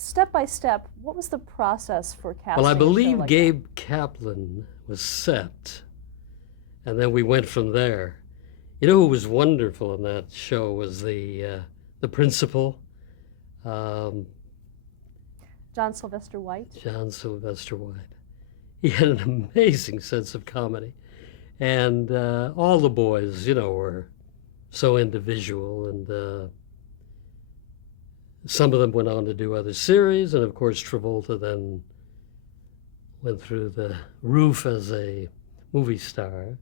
Step by step, what was the process for casting Well, I a show believe like Gabe Kaplan was set, and then we went from there. You know who was wonderful in that show was the principal, um, that? John Sylvester White? John Sylvester White. He had an amazing sense of comedy, and all the boys, were so individual, and some of them went on to do other series, and of course Travolta then went through the roof as a movie star.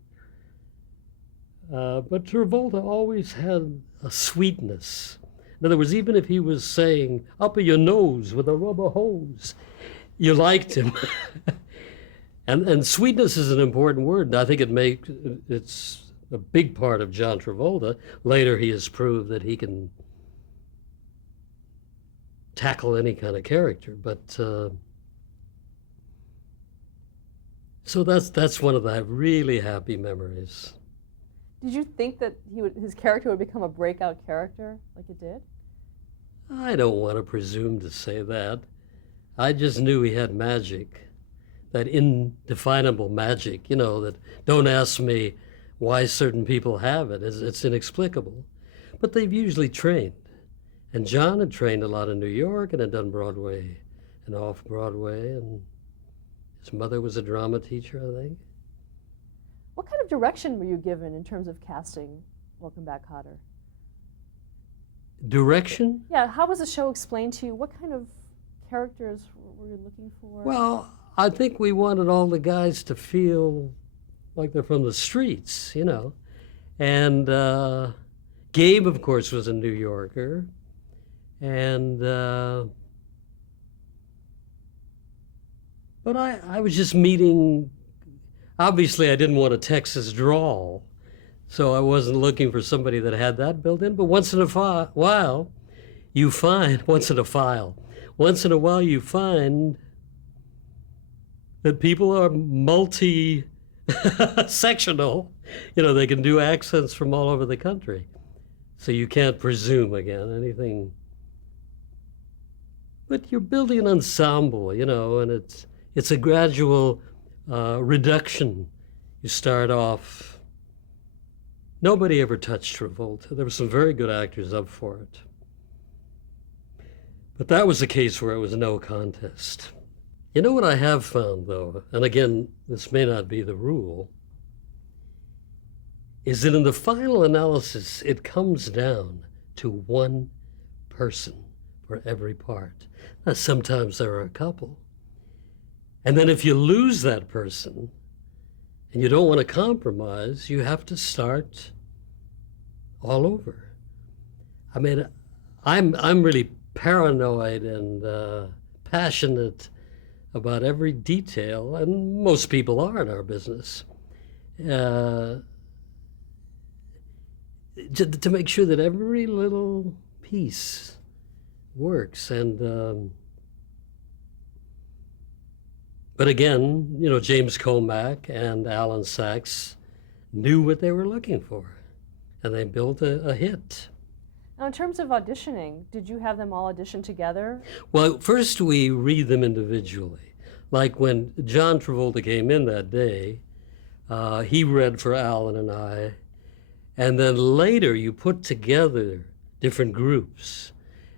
But Travolta always had a sweetness. In other words, even if he was saying up your nose with a rubber hose, you liked him. and sweetness is an important word, and I think it's a big part of John Travolta. Later, he has proved that he can tackle any kind of character. But so that's one of the really happy memories. Did you think that his character would become a breakout character like it did? I don't want to presume to say that. I just knew he had magic, that indefinable magic, that don't ask me why certain people have it. It's inexplicable. But they've usually trained. And John had trained a lot in New York and had done Broadway and off-Broadway, and his mother was a drama teacher, I think. What kind of direction were you given in terms of casting Welcome Back, Kotter? Direction? Yeah, how was the show explained to you? What kind of characters were you looking for? Well, I think we wanted all the guys to feel like they're from the streets, And Gabe, of course, was a New Yorker. And, but I was just meeting. Obviously, I didn't want a Texas drawl, so I wasn't looking for somebody that had that built in. But once in a while, you find that people are multi-sectional. They can do accents from all over the country. So you can't presume, again, anything. But you're building an ensemble, and it's a gradual reduction. You start off. Nobody ever touched Travolta. There were some very good actors up for it. But that was a case where it was no contest. You know what I have found, though, and again, this may not be the rule, is that in the final analysis, it comes down to one person for every part. Now, sometimes there are a couple. And then if you lose that person and you don't want to compromise, you have to start all over. I mean, I'm really paranoid and passionate about every detail, and most people are in our business, to make sure that every little piece works. And but again, James Comack and Alan Sachs knew what they were looking for, and they built a hit. Now, in terms of auditioning, did you have them all audition together? Well, first we read them individually. Like when John Travolta came in that day, he read for Alan and I, and then later you put together different groups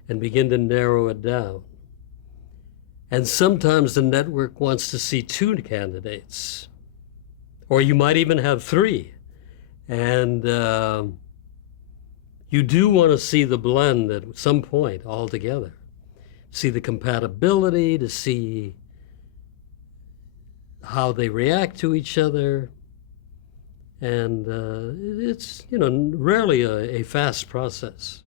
and begin to narrow it down. And sometimes the network wants to see two candidates, or you might even have three. And you do want to see the blend at some point all together. See the compatibility, to see how they react to each other. And it's, rarely a fast process.